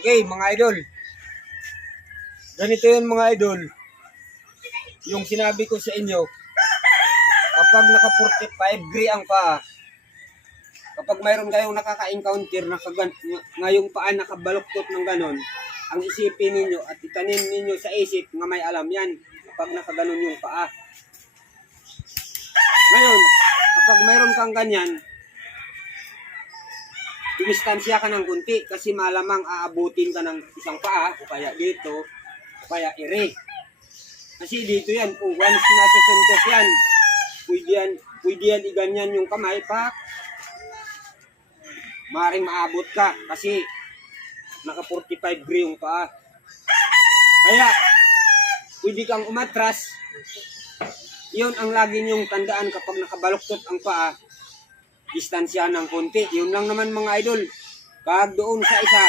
Okay, mga idol. Ganito yun mga idol. Yung sinabi ko sa inyo, kapag naka 45 degree ang paa, kapag mayroon kayong nakaka-encounter na ngayong paa nakabaluktot ng ganon, ang isipin ninyo at itanim ninyo sa isip nga may alam yan kapag nakaganon yung paa. Ngayon, kapag mayroon kang ganyan, dumistansya ka ng kunti kasi malamang aabutin ka ng isang paa o kaya dito o kaya ire. Kasi dito yan, once nasusuntok yan, pwede yan iganyan yung kamay pa. Maaaring maabot ka kasi naka 45 degree yung paa. Kaya, pwede kang umatras. Yun ang lagi niyong tandaan kapag nakabaluktot ang paa. Distansya ng konti. Yun lang naman mga idol. Kag doon sa isa,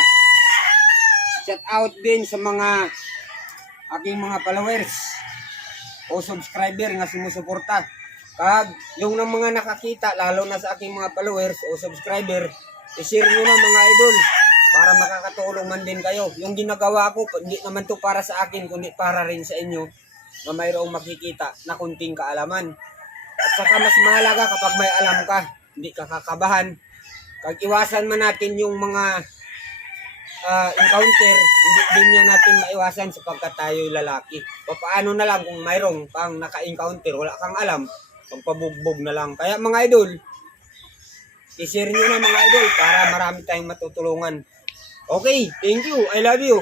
shout out din sa mga aking mga followers o subscriber nga sumusuporta. Kag yung ng mga nakakita, lalo na sa aking mga followers o subscriber, i-share nyo na mga idol para makakatulong man din kayo. Yung ginagawa ko, hindi naman to para sa akin, kundi para rin sa inyo na mayroong makikita na kunting kaalaman. At saka mas mahalaga kapag may alam ka, hindi ka kakabahan. Kag iwasan man natin yung mga encounter, hindi din niya natin maiwasan sapagkat tayo'y lalaki. Paano na lang kung mayroong pang naka-encounter, wala kang alam, pagpabugbog na lang. Kaya mga idol, i-share nyo na mga idol para marami tayong matutulungan. Okay, thank you. I love you.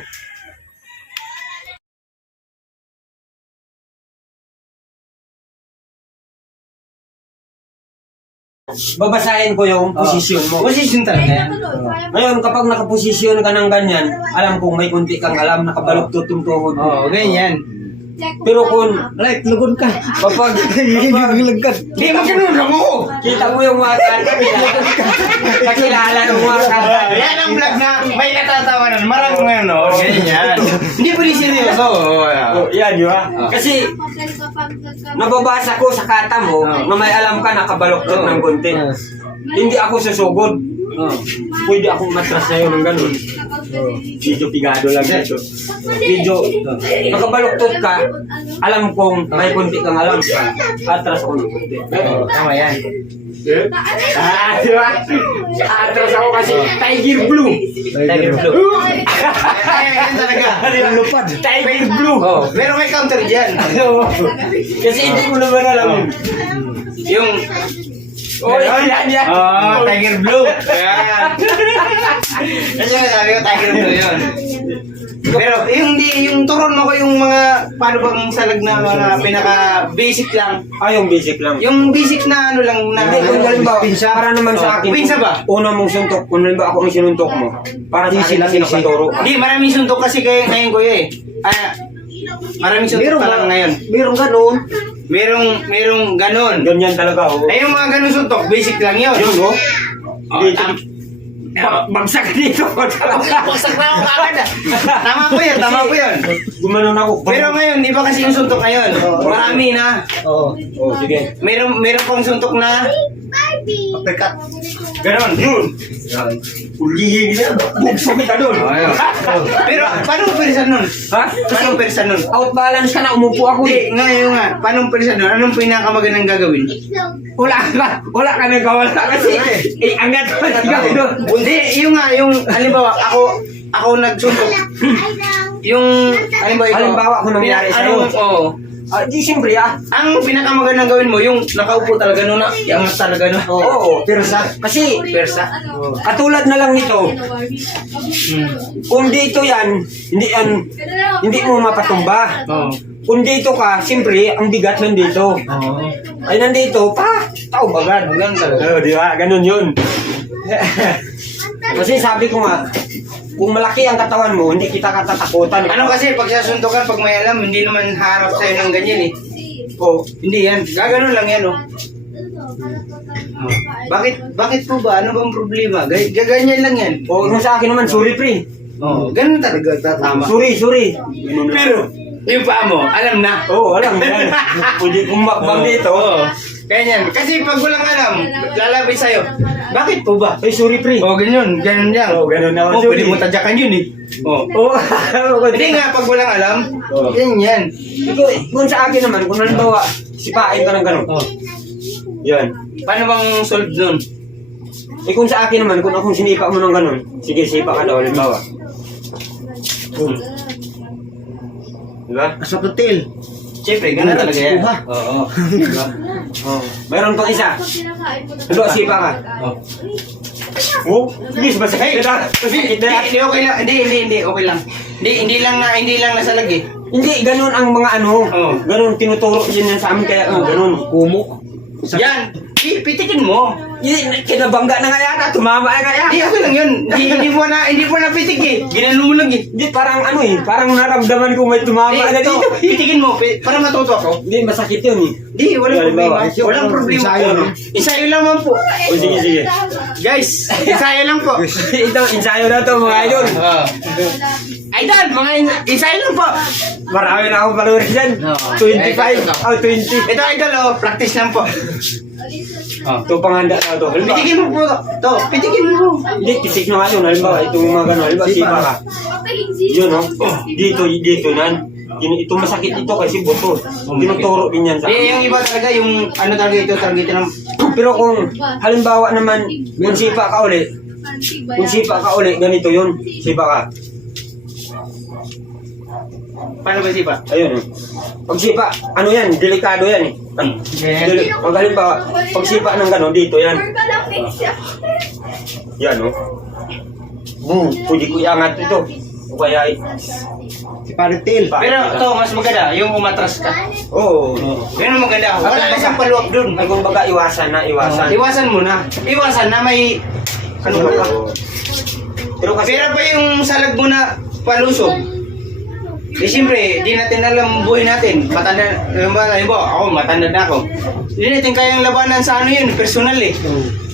Babasahin ko yung posisyon mo. Position talaga yan. Ngayon, kapag nakaposisyon ka ng ganyan, alam kong may kunti kang alam, nakabaluktot yung tuhod mo. Oo, ganyan. Pero kung Like, lugod ka. kapag Hindi mo ganun lang ako. kita mo yung mga kanta, kakilala ng mga kanta. Yan ang vlog na may natatawanan. Marang ngayon, no? Ganyan. Hindi po seryoso. Oh, yan, di ba? Kasi nababasa ko sa kata mo na may alam ka nakabaluktot ng konti. Hindi ako susugod. Pwede akong matras na yun ng ganun. Medyo pigado lang dito. Medyo nakabaluktot ka, alam kong may konti kang alam. Atras ako ng konti. Tama yan. Di ba? Atras ako kasi Tiger Blue. Tiger Blue. Ayan talaga. Lupad. Tiger Blue. Pero may counter dyan. Kasi hindi mo naman alam. Yung... Oh, yan. Oh, Tiger Blue. Ayan. Kasi sabi ko, Tiger Blue yun. Pero yung turon mo ko yung mga paano bang salag na mga pinaka-basic lang. Yung basic lang. Yung basic na ano lang na... Hindi, kung halimbawa, para naman sa akin. Pinsa ba? Una mong suntok, kung halimbawa ako ang sinuntok mo, para sa akin lang sinakaturo. Hindi, maraming suntok kasi ngayon kuya eh. Maraming suntok talaga ngayon. Merong ganun. Merong ganon. Ganyan talaga, oh. Ay, yung mga ganon suntok, basic lang yun. Yun, oh. Bagsak dito. Bagsak na ako agad ah. Tama po yun. Gumanon ako. Pero ngayon, di ba kasi yung suntok ngayon? Marami na. Oo. Oh, sige. Meron pang suntok na uppercut. Ganon. Yun. Ulihin niya. Bugso kita doon. Pero, paano mo pwede nun? Ha? Paano mo pwede nun? Out balance ka na, umupo ako eh. Hindi, ngayon nga. Paano mo pwede nun? Anong pinakamagandang gagawin? Wala ka nagkawala kasi angat pa siya doon. Hindi, yung nga, yung, halimbawa, ako nagsuntok. Yung, Halimbawa, ako nangyari sa'yo. Oo. Di siyempre Ang pinakamagandang gawin mo, yung nakaupo talaga nun na, iangat talaga nun. Oo, persa. Kasi, Persa. katulad na lang nito, kung dito yan, hindi mo mapatumba. Oo. Kung dito ka, siyempre, ang bigat nandito. Ay, nandito, tao bagad. Di ba? Ganun yun. Kasi sabi ko nga, kung malaki ang katawan mo, hindi kita katatakutan. Ano kasi, pag sasuntukan, pag may alam, hindi naman harap sa'yo ng ganyan eh. Oh, Hindi yan. Gaganon lang yan oh. Bakit po ba? Ano bang problema? Gaganyan lang yan. yung sa akin naman, sorry pre. Ganun talaga, tama. Sorry. Pero, yung paa mo, alam na. Oo, alam mo yan. Pwede kong makbang dito. Oo. Ganyan. Kasi pag walang alam, lalapit sa'yo. Bakit po ba? Ay, sorry pre. Oh, ganyan. Ganyan yan. Oh, ganun na. Oh, pwede mo tadyakan yun eh. Oh. Oo. Hindi nga, pag walang alam, Oh. ganyan. Kung sa akin naman, kung halimbawa, sipain ka ng ganun. Oh. Yan. Paano bang solve nun? Eh kung sa akin naman, kung akong sinipa mo ng ganun, sige, sipa ka daw, halimbawa. Diba? Sa hotel. Siyempre, ganun talaga yan. Uha. Oo. Diba? Oh. Mayroon pang isa. Halimbawa, sipa ka. Oh. Oh, please, masakit na. Masakit na. Hindi, okay lang. Hindi, okay lang. Hindi lang nasa lagi. Hindi, ganun ang mga ano. Oh. Ganun, tinuturo yan sa amin, kaya ganun. Kumok. Yan. Pitikin mo. Kinabangga na nga yata, tumama na nga yata. Hindi, okay lang yun. Hindi mo na pitik eh. Ginano mo lang eh. Hindi, parang ano eh, parang naramdaman ko may tumama na Ito, dito. pitikin mo. Para matuto ako. Hindi, masakit yun eh. Hindi, walang problema. Halimbawa, Walang problema. ensayo, no? Ensayo lang man po. O sige, sige. Guys, ensayo lang po. Ito, ensayo na to mga idol. Idol, mga ensayo lang po. Marami na akong followers dyan. No. 25, oh 20. Ito idol, oh, practice lang po. Ito panghanda na to. Halimbawa, Pitikin mo po. To, pitikin mo. hindi, titik na nga yun. Halimbawa, itong mga gano'n. Halimbawa, sipa ka. Yun, no? Dito nan. Ito masakit ito kasi buto. Tinuturo din yan sa Eh, yung iba talaga, yung ano talaga ito, talaga ito ng... Pero kung halimbawa naman, kung sipa ka uli, ganito yun. Sipa ka. Paano ba sipa? Ayun. Pag sipa, ano yan, delikado yan eh. Pag halimbawa, pag sipa ng gano'n, dito yan. Yan, no? Pwede ko iangat ito. O kaya, Si Paritil. Pero ito, mas maganda, yung umatras ka. oo. Yan ang maganda. Wala na siyang paluwag dun. Ay, kung baga, iwasan na, iwasan. Iwasan mo na. Iwasan na may... Ano ba? Oo. Pero kasi, Pero pa yung salag mo na palusog. Eh siyempre, di natin alam buhay natin. Matanda, ako, matanda na ako. Hindi natin kayang labanan sa ano yun, personal eh.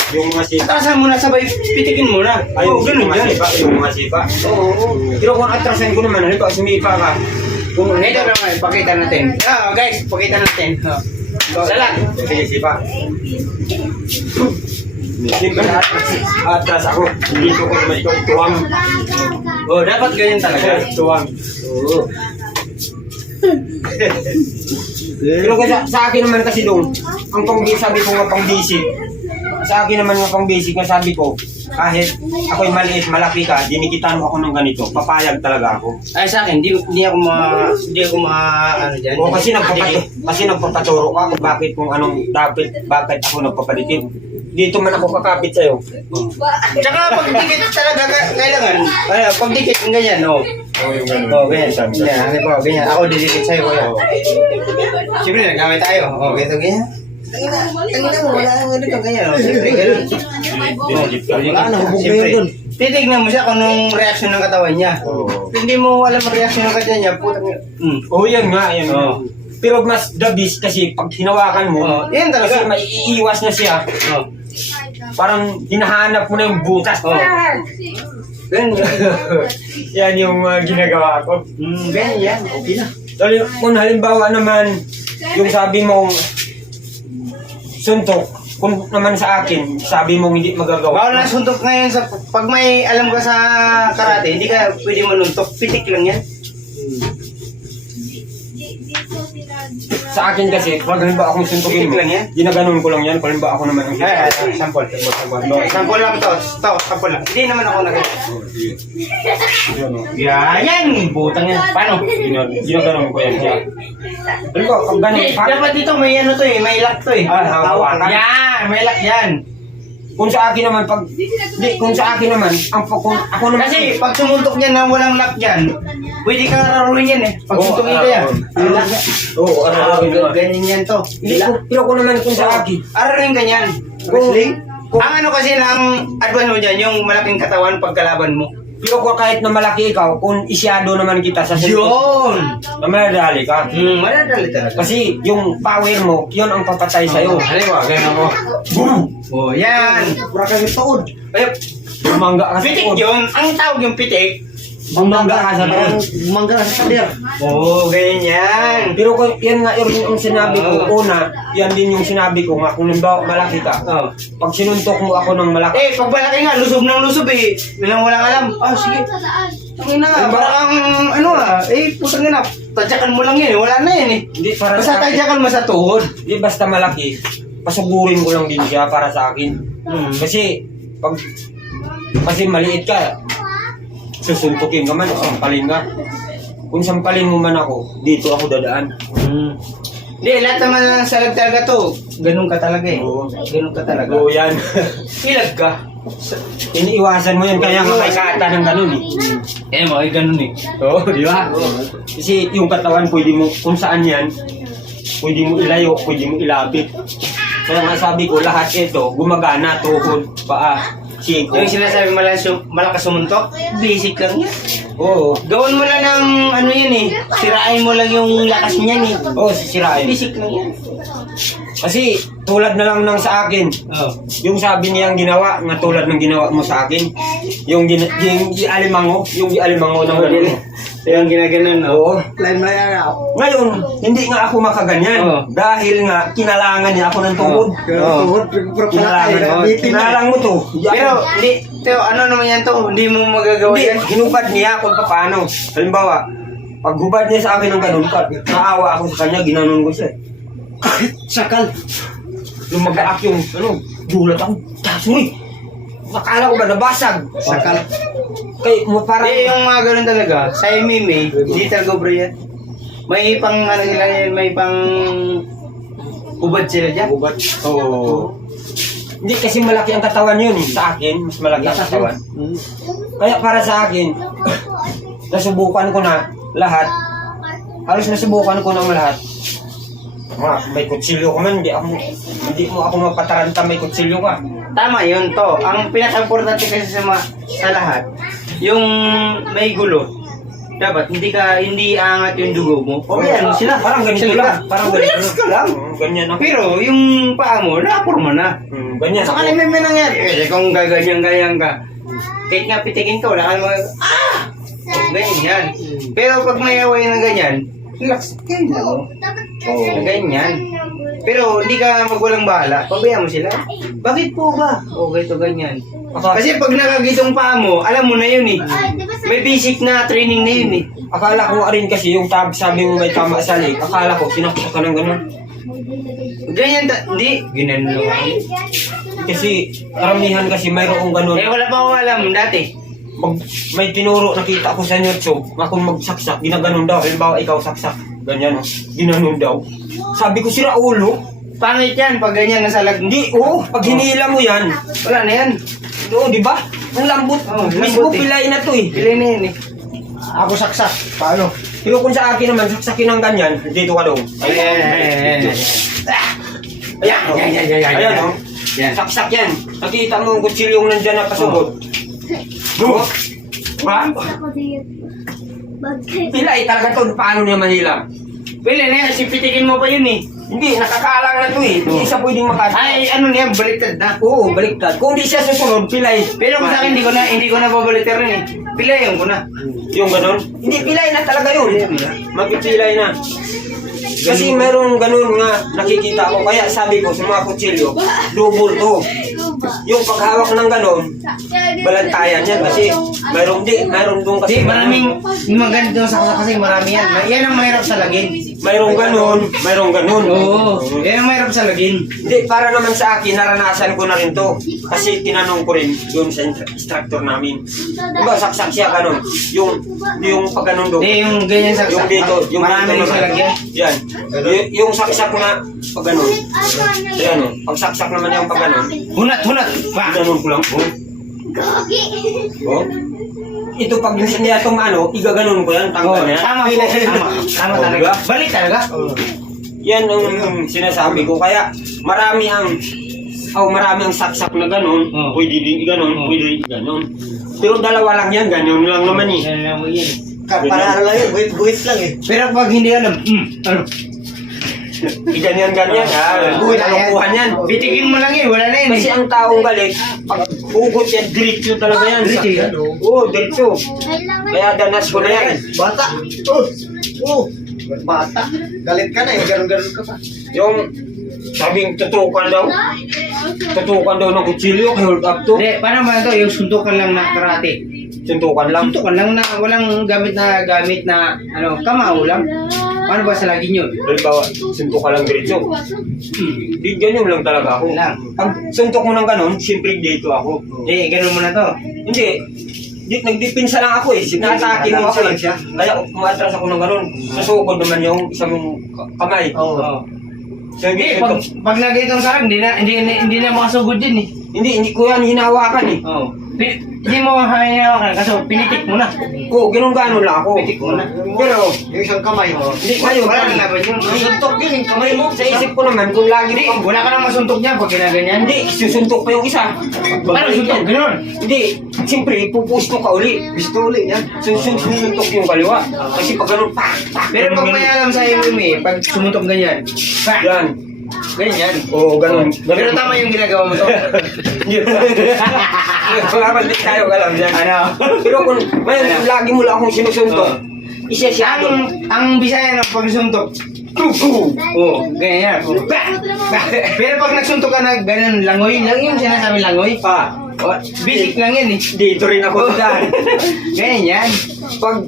yung mga sipa, Atrasan mo na sabay, pitikin mo na. ay, Oo, ganun yung mga yan. sipa, yung mga sipa. Oo. Pero kung atrasan ko naman, halimbawa, sumipa ka, kung Ito naman, pakita natin. Guys, pakita natin. Salat. sige, sipa. Siyempre, atras ako. Dito ko naman ito, tuwang. Oh, dapat ganyan talaga. Tuwang. Oo. Pero kasi sa akin naman kasi dong, ang sabi ko nga pang basic, sa akin naman nga pang basic nga sabi ko, kahit ako'y maliit, malaki ka, dinikitan mo ako ng ganito, papayag talaga ako. Ay sa akin, hindi ako ano diyan. O kasi nagpapaturo ka kung bakit kung anong bakit ako nagpapadikit. Dito man ako kakapit sa'yo. Tsaka pag dikit talaga kailangan. Pag dikit ganyan, no. yung ganun. Ganyan. Ganyan, ganyan. Ako didikit sa'yo, kuya. Siyempre, nagamit tayo. Ganito, ganyan. Ganyan mo, wala nang ganito, ganyan. Siyempre, ganun. Wala na, hubog na Siyempre, yun dun. titignan mo siya kung anong reaksyon ng katawan niya. Oo. Hindi mo alam ang reaksyon ng katawan niya, putang Oh, yan nga, yan. Oo. Pero mas the best kasi pag hinawakan mo, Yan kasi talaga. maiiwas na siya. Parang hinahanap mo na yung butas. Ganyan. Yan yung ginagawa ko. Ganyan, okay na. Kung halimbawa naman, yung sabi mong suntok, kung naman sa akin, sabi mong hindi magagawa. Bawal na suntok ngayon sa pag may alam ka sa karate, hindi ka pwede manuntok, pitik lang yan. Sa akin kasi, pag halimbawa akong suntukin mo, Pitik lang yan? ginaganon ko lang yan. Kung halimbawa ako naman ang Sample. Sample lang to. Sample lang. Hindi naman ako nag Yan! Butang yan. Paano? Ginaganon ko yan siya. Halimbawa, pag ganun, Dapat dito may ano to eh, may lock to eh. hawakan. Yan! May lock yan. Kung sa akin naman, kung sa akin naman, kung ako naman, Kasi pag sumuntok niyan na walang lock yan, pwede kang raruin yan eh. Pag suntok nito yan. Oo, Ganyan yan to. Hindi, pero kung naman kung sa akin, Ararin ganyan. Wrestling? Ang ano kasi ang advance mo dyan, yung malaking katawan pagkalaban mo. pero kung kahit na malaki ikaw, kung isyado naman kita sa Yun! na madali ka. Madadali talaga. Kasi yung power mo, yun ang papatay sa'yo. Halimbawa, ganyan mo. Boom! Oh, yan! Pura kang itood. Ay, Mangga kasi. pitik yun. Ang tawag yung pitik, Bumangga ka sa Parang doon. bumangga sa kadir. Oo, ganyan. Pero kung yan nga yung sinabi ko, una, yan din yung sinabi ko nga, kung limbawa malaki ka, Oh. pag sinuntok mo ako ng malaki, Eh, pag malaki nga, lusob ng lusob eh. Walang alam. Ah, sige. Tangin na nga, parang ano putang ina. Tadyakan mo lang yan eh. Wala na yan eh. hindi para Basta sa akin, tadyakan mo sa tuhod. hindi basta malaki, pasugurin ko lang din siya para sa akin. Kasi, kasi maliit ka, susuntukin ka man, sampalin ka. Kung sampalin mo man ako, dito ako dadaan. Hindi, lahat naman ng salag talaga to. Ganun ka talaga eh. Oo. Ganun ka talaga. Oo, yan. Ilag ka. Iniiwasan mo yan, kaya nga may kata ng ganun eh. Eh, mga ganun eh. Oo, di ba? Kasi yung katawan, pwede mo, kung saan yan, pwede mo ilayo, pwede mo ilapit. Kaya nga sabi ko, lahat ito, gumagana, tuhod, paa, siko. Yung sinasabi malakas sumuntok, basic lang yan. Oo. Gawin mo lang ng ano yan eh. Sirain mo lang yung lakas niyan eh. Oo, sisirain. Basic lang yan. Kasi, tulad na lang ng sa akin, Oh. yung sabi niyang ginawa, nga tulad ng ginawa mo sa akin, yung alimango, yung alimango ng ganun. Yung ginaganon, no? Oo. Line mo yan ako. Ngayon, hindi nga ako makaganyan. Oo. Dahil nga, kinalangan niya ako ng tuhod. Tuhod, Kinalangan, kinalang mo to. Pero, hindi, Teo, ano naman yan to? Hindi mo magagawa Hindi, yan. hinubad niya kung paano. Halimbawa, pag hubad niya sa akin ng ganun, naawa ako sa kanya, ginanon ko siya. Sakal. Yung mag-aak yung, dulat ako, tasoy. Nakala ko ba nabasag? Sakal. Kay, parang, Hindi, yung mga ganun talaga, sa MMA, hindi talaga bro yan. May pang, ano nila yan, may pang ubad sila dyan. hubad. Oo. Hindi kasi malaki ang katawan yun eh. Sa akin, mas malaki ang katawan. Kaya para sa akin, nasubukan ko na lahat. Halos nasubukan ko ng lahat. May kutsilyo ka man, hindi mo ako mapataranta may kutsilyo ka. Tama yun to. Ang pinaka-importante kasi sa lahat, yung may gulo, dapat hindi angat yung dugo mo. Okay, ano sila? Parang ganito Sila. lang. Parang ganito Relax ka lang. Ganyan ako. Pero yung paa mo, napurma na. Ganyan Sa ako. kanila may nangyari. Eh, kung gaganyan-ganyan ka, kahit nga pitikin ka, wala ka naman, ganyan. Pero pag may away na ganyan, relax, ganyan lang. Ganyan. Pero hindi ka magwalang bahala, pabayaan mo sila. Bakit po ba? Okay to ganyan. Kasi pag nakagitong paa mo, alam mo na yun eh. May basic na training na yun eh. Akala ko nga rin kasi yung sabi mo may tama sa leg, akala ko sinaksak ka ng ganun. Ganyan, hindi. Ganyan lang. Kasi karamihan kasi mayroong ganun. Eh wala pa ako alam dati. May tinuro, nakita ko sa YouTube, nga kung magsaksak, ginaganon daw. Halimbawa ikaw saksak, ganyan, ginanon daw. Sabi ko, sira ulo. Pangit yan pag ganyan nasa lag. Hindi, pag hinila mo yan, Wala na yan. oo, di ba? Ang lambot. Oo, Mismo lambot eh. pilay na to eh. Pilay na yan eh. Ako saksak. Paano? Pero kung sa akin naman, saksakin ng ganyan, dito ka daw. Ayan. Ayan, oh. Saksak yan. Nakita mo ang kutsilyong nandyan na pasubot. Oh. Ha? Pilay talaga to. Paano niya mahila? Pilay na yan. Sipitikin mo pa yun eh. Hindi, nakakaalang na to eh. Hindi siya pwedeng makata. Ay, ano na yan, baliktad na. Oo, baliktad. Kung di siya susunod, pilay. Pero kung sa akin, hindi ko na babaliktad rin eh. Pilayan ko na. Yung ganon? Hindi, pilay na talaga yun. Magpipilay na. Kasi merong ganun nga nakikita ko. Kaya sabi ko sa mga kutsilyo, double to. Yung paghawak ng ganon, balantayan yan. Kasi mayroong doon kasi. Kasi maraming maganda sa kasi marami yan. Yan ang mahirap sa lagin. Mayroong ganon. Oo. Yan ang mahirap sa lagin. Hindi, para naman sa akin, naranasan ko na rin to. Kasi tinanong ko rin doon sa instructor namin. Diba, saksak siya ganon. Yung pag ganon doon. Hindi, yung ganyan sa Yung dito, yung marami rin dito sa naman. lagyan. Yan. Yung saksak na pag ganon. Ayan o. Pag saksak naman yung pag ganon. Hunat! Pa! Ganon ko lang. Oh. Ito pag niya itong igaganon ko yan. Tanggal yan. Tama Oh, talaga. diba? Balik talaga. Yan ang sinasabi ko. Kaya marami ang saksak na ganon. Oh. Pwede din ganon, pwede din ganon. Pero dalawa lang yan, ganon lang naman eh. Yan lang mo yan. Para ano lang yun, guhit lang eh. Pero pag hindi alam, ano? Ganyan-ganyan ha. Nalukuhan yan. Bitikin mo lang yun, wala na yun. Kasi ang taong galit, pag hugot yan, diretso talaga yan. Diretso yan? Oo, diretso. Kaya danas ko na yan. Bata. Oh. Bata. Galit ka na eh. Ganon-ganon ka pa. Yung sabing tutukan daw. Tutukan daw ng kutsilyo, hold up to. Hindi, paano ba ito? Yung suntukan lang na karate. Suntukan lang. Suntukan lang na walang gamit na ano, kamao lang. Paano ba sa lagi yun? Halimbawa, suntukan lang diretso. Di ganyan lang talaga ako. Lang. Pag suntok mo ng ganon, siyempre dito ako. Eh, ganun mo na to. Hindi. Nagdipinsa lang ako eh. Sinatake mo Natawa lang siya. siya. Kaya umatras ako ng ganon. Susugod naman yung isang kamay. Oo. So, Hindi, pag nagitong sarang, hindi na makasugod din eh. hindi ko yan hinahawakan eh. Oo. Hindi mo hinahawakan kasi pinitik mo na. Oo, ganun-ganon lang ako. Pitik mo na. Pero, Yung isang kamay. hindi kayo. Wala na laban yun. Suntok yun yung kamay mo. Sa isip ko naman, kung lagi Hindi, mo wala ka nang masuntok niya pag ginaganyan. Hindi, susuntok pa yung isa. Paano suntok? Ganun. Hindi, siyempre, pupusto ka uli. Gusto ulit yan. Susuntok yung kaliwa. Kasi pag ganun, Pero pag may alam sa MMA, pag sumuntok ganyan, Yan. ganyan. Oo, ganun. Pero tama yung ginagawa mo to. Wala di tayo alam dyan. Ano? Pero kung lagi mo lang akong sinusuntok, isa siya doon. Ang Bisaya ng pagsuntok, oh, ganyan. Pero pag nagsuntok ka na ganun, langoy lang yun, sinasabi langoy. Oh, basic lang yan eh. Dito rin ako dyan. Ganyan. Pag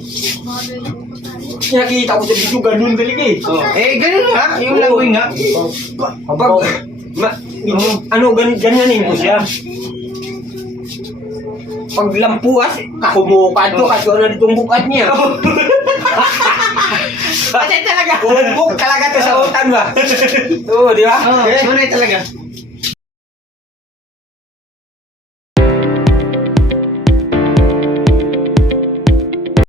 nakita ko sa video, ganun talaga eh. Oh. Eh, ganun nga, yung langoy nga. Pag, ano, ganyanin ko siya. Pag lampuas, kakumukad to, kasi ano ditong bukat niya. Patay talaga. Buk talaga to sa utan ba? Oo, di ba? Oo, sunay talaga.